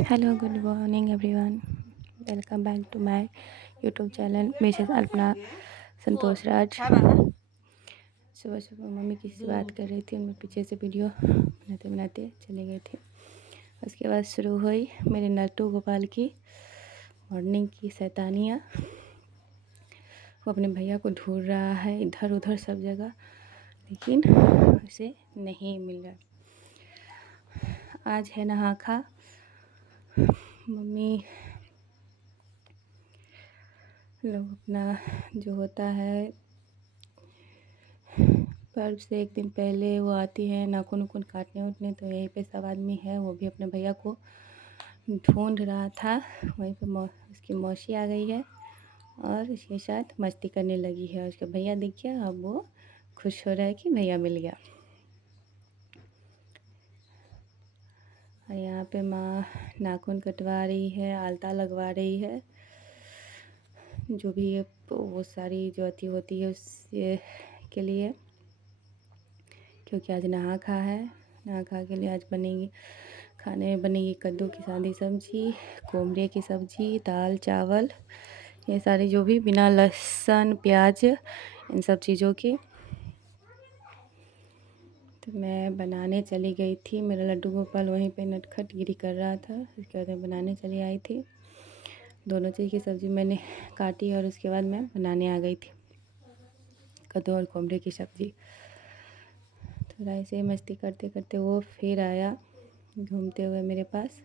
Hello, good morning everyone. Welcome back to my YouTube channel Mrs Alpana Santosh Raj. सुबह सुबह mummy किसी से बात कर रही थी, उनमें पीछे से वीडियो बनाते बनाते चली गई थी। उसके बाद शुरू हुई मेरे नट्टू गोपाल की मॉर्निंग की शैतानियाँ। वो अपने भैया को ढूंढ रहा है इधर उधर सब जगह, लेकिन उसे नहीं मिल रहा। आज है नहा खा। मम्मी लोग अपना जो होता है पर्व से एक दिन पहले वो आती है नाखून उखून काटने उठने, तो यहीं पे सब आदमी है। वो भी अपने भैया को ढूंढ रहा था। वहीं पे उसकी मौसी आ गई है और इसके साथ मस्ती करने लगी है। उसका भैया दिख गया, अब वो खुश हो रहा है कि भैया मिल गया। और यहाँ पे माँ नाखून कटवा रही है, आलता लगवा रही है, जो भी वो सारी जो अति होती है उसके के लिए, क्योंकि आज नहा खा है। नहा खा के लिए आज बनेगी, खाने में बनेगी कद्दू की सादी सब्जी, कोमरे की सब्जी, दाल चावल, ये सारी जो भी बिना लहसुन प्याज इन सब चीज़ों की। तो मैं बनाने चली गई थी। मेरा लड्डू गोपाल वहीं पे नटखट गिरी कर रहा था। उसके बाद मैं बनाने चली आई थी। दोनों चीज़ की सब्ज़ी मैंने काटी और उसके बाद मैं बनाने आ गई थी कद्दू और कोमरे की सब्ज़ी। थोड़ा ऐसे ही मस्ती करते करते वो फिर आया घूमते हुए मेरे पास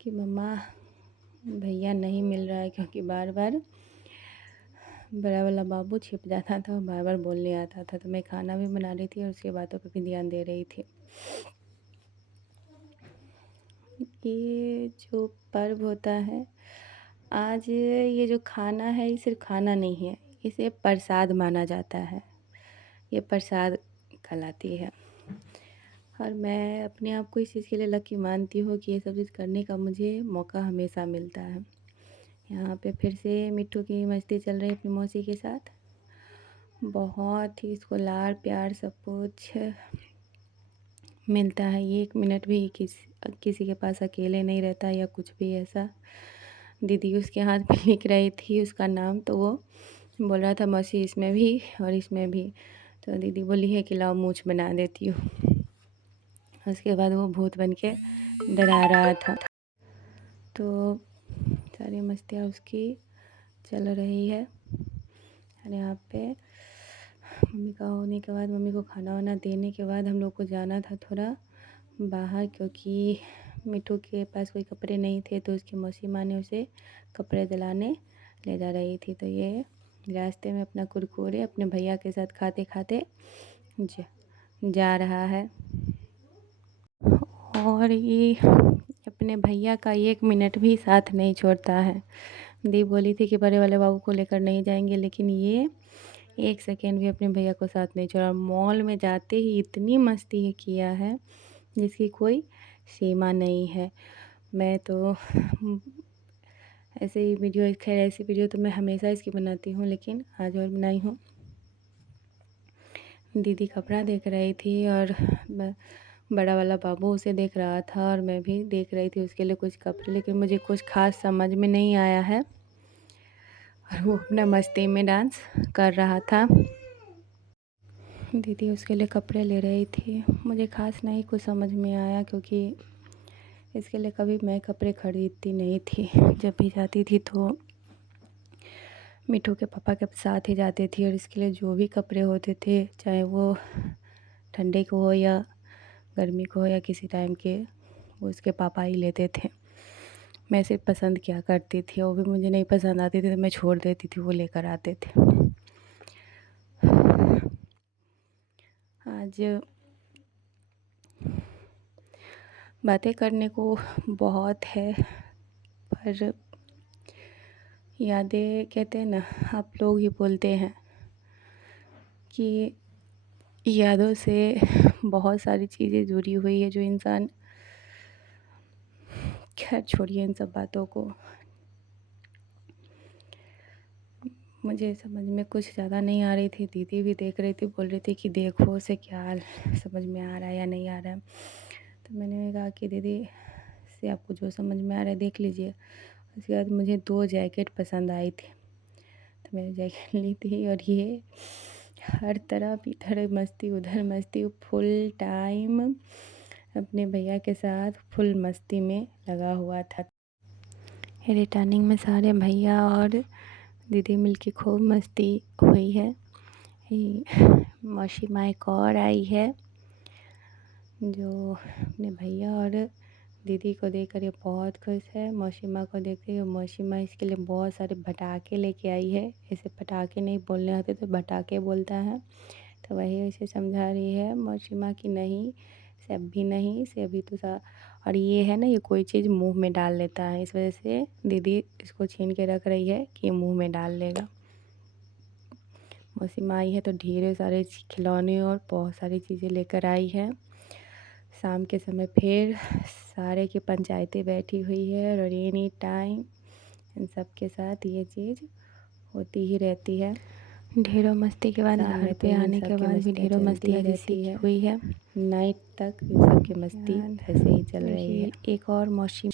कि मम्मा भैया नहीं मिल रहा है, क्योंकि बार बार बड़ा वाला बाबू छिप जाता था और बार बार बोलने आता था। तो मैं खाना भी बना रही थी और उसके बातों पे भी ध्यान दे रही थी। ये जो पर्व होता है आज, ये जो खाना है ये सिर्फ खाना नहीं है, इसे प्रसाद माना जाता है। ये प्रसाद कहलाती है। और मैं अपने आप को इस चीज़ के लिए लकी मानती हूँ कि ये सब चीज़ करने का मुझे मौका हमेशा मिलता है। यहाँ पे फिर से मिट्टू की मस्ती चल रही है अपनी मौसी के साथ। बहुत ही इसको लाड़ प्यार सब कुछ मिलता है। ये 1 मिनट भी किसी के पास अकेले नहीं रहता या कुछ भी ऐसा। दीदी उसके हाथ पे लिख रही थी उसका नाम, तो वो बोल रहा था मौसी इसमें भी और इसमें भी। तो दीदी बोली है कि लाओ मूंछ बना देती हूँ। उसके बाद वो भूत बन के डरा रहा था। तो सारी मस्तियाँ उसकी चल रही है। और यहाँ पे मम्मी का होने के बाद, मम्मी को खाना वाना देने के बाद हम लोग को जाना था थोड़ा बाहर, क्योंकि मिट्टू के पास कोई कपड़े नहीं थे। तो उसकी मौसी माँ ने उसे कपड़े दिलाने ले जा रही थी। तो ये रास्ते में अपना कुरकुरे अपने भैया के साथ खाते खाते जा रहा है। और ये अपने भैया का 1 मिनट भी साथ नहीं छोड़ता है। दी बोली थी कि बड़े वाले बाबू को लेकर नहीं जाएंगे, लेकिन ये 1 सेकेंड भी अपने भैया को साथ नहीं छोड़ा। मॉल में जाते ही इतनी मस्ती किया है जिसकी कोई सीमा नहीं है। मैं तो ऐसे ही वीडियो, खैर ऐसी वीडियो तो मैं हमेशा इसकी बनाती हूँ, लेकिन आज और बनाई हूँ। दीदी कपड़ा देख रही थी और बड़ा वाला बाबू उसे देख रहा था और मैं भी देख रही थी उसके लिए कुछ कपड़े, लेकिन मुझे कुछ खास समझ में नहीं आया है। और वो अपना मस्ती में डांस कर रहा था। दीदी उसके लिए कपड़े ले रही थी। मुझे खास नहीं कुछ समझ में आया, क्योंकि इसके लिए कभी मैं कपड़े खरीदती नहीं थी। जब भी जाती थी तो मिट्टू के पापा के साथ ही जाती थी, और इसके लिए जो भी कपड़े होते थे, चाहे वो ठंडे को हो या गर्मी को हो या किसी टाइम के, वो उसके पापा ही लेते थे। मैं सिर्फ पसंद किया करती थी, वो भी मुझे नहीं पसंद आती थी तो मैं छोड़ देती थी, वो लेकर आते थे। आज बातें करने को बहुत है, पर यादें कहते हैं ना, आप लोग ही बोलते हैं कि यादों से बहुत सारी चीज़ें जुड़ी हुई है जो इंसान, खैर छोड़िए इन सब बातों को। मुझे समझ में कुछ ज़्यादा नहीं आ रही थी। दीदी भी देख रही थी, बोल रही थी कि देखो उसे क्या समझ में आ रहा है या नहीं आ रहा है। तो मैंने कहा कि दीदी से आपको जो समझ में आ रहा है देख लीजिए। उसके बाद मुझे 2 जैकेट पसंद आई थी, तो मैंने जैकेट ली थी और ये हर तरफ इधर मस्ती उधर मस्ती, फुल टाइम अपने भैया के साथ फुल मस्ती में लगा हुआ था। रिटर्निंग में सारे भैया और दीदी मिलके खूब मस्ती हुई है। मौसीमा एक और आई है जो अपने भैया और दीदी को देखकर ये बहुत खुश है। मौसीमा को देखते मौसीमा इसके लिए बहुत सारे पटाखे लेके आई है। इसे पटाखे नहीं बोलने आते तो पटाखे बोलता है, तो वही उसे समझा रही है मौसीमा कि नहीं से अभी नहीं, से अभी तो और ये है ना, ये कोई चीज़ मुंह में डाल लेता है, इस वजह से दीदी इसको छीन के रख रही है कि ये मुंह में डाल लेगा। मौसीमा आई है तो ढेर सारे खिलौने और बहुत सारी चीज़ें लेकर आई है। शाम के समय फिर सारे की पंचायतें बैठी हुई है और एनी टाइम इन सब के साथ ये चीज़ होती ही रहती है। ढेरों मस्ती के बाद घर पे आने के बाद भी ढेरों मस्तियाँ रहती है हुई है। नाइट तक इन सब की मस्ती ऐसे ही चल रही है। एक और मौसी